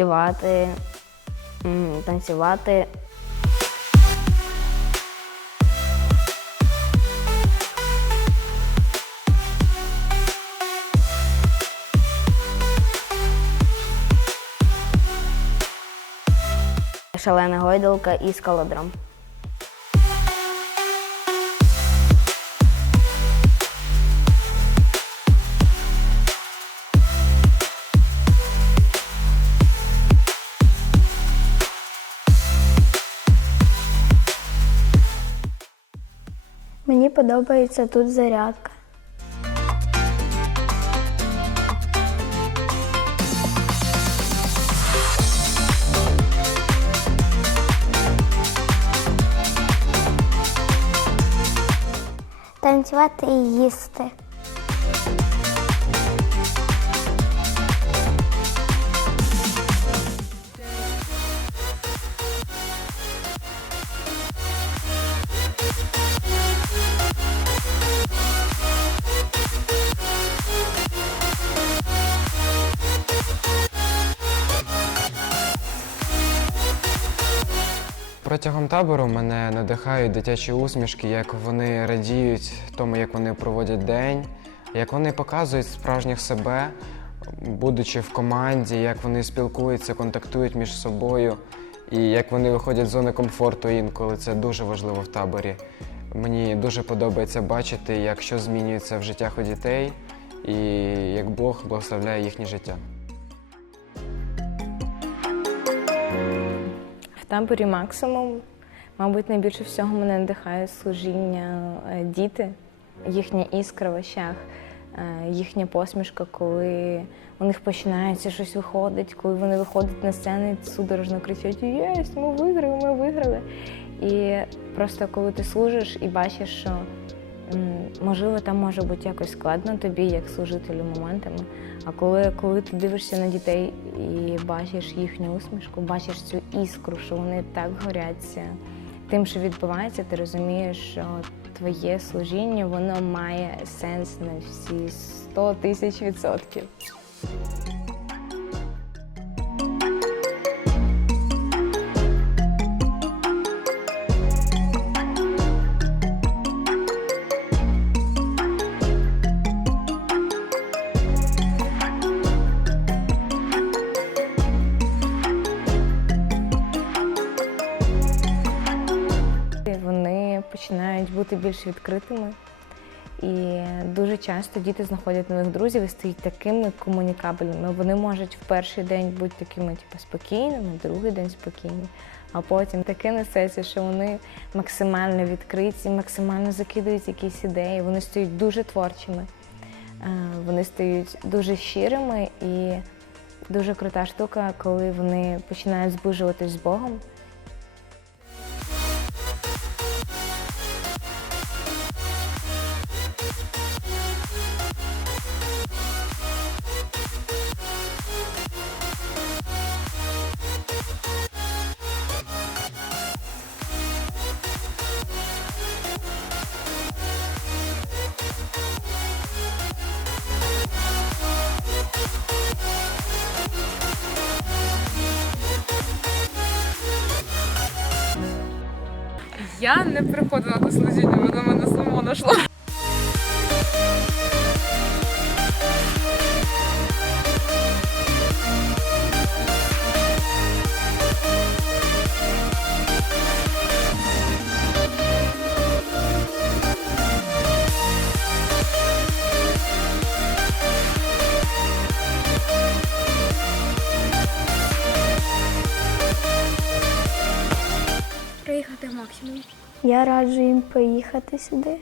співати, танцювати. Шалена гойдалка і скалодром. Мені подобається тут зарядка. Танцювати і їсти. Протягом табору мене надихають дитячі усмішки, як вони радіють тому, як вони проводять день, як вони показують справжніх себе, будучи в команді, як вони спілкуються, контактують між собою, і як вони виходять з зони комфорту інколи. Це дуже важливо в таборі. Мені дуже подобається бачити, як що змінюється в життях у дітей, і як Бог благословляє їхнє життя. Таборі максимум, мабуть, найбільше всього мене надихає служіння е, діти, їхня іскра в очах, е, їхня посмішка, коли у них починається щось виходить, коли вони виходять на сцену і судорожно кричать Єсть, ми виграли, ми виграли. І просто коли ти служиш і бачиш, що можливо там може бути якось складно тобі, як служителю моментами. А коли, коли ти дивишся на дітей і бачиш їхню усмішку, бачиш цю іскру, що вони так горяться тим, що відбувається, ти розумієш, що твоє служіння воно має сенс на всі 100 тисяч відсотків. Починають бути більш відкритими. І дуже часто діти знаходять нових друзів і стають такими комунікабельними. Вони можуть в перший день бути такими, типу, спокійними, другий день спокійні, а потім таке несеться, що вони максимально відкриті, максимально закидують якісь ідеї. Вони стають дуже творчими, е, вони стають дуже щирими і дуже крута штука, коли вони починають зближуватись з Богом. Я не приходила до служіння, воно мене само знайшло. Я раджу їм поїхати сюди.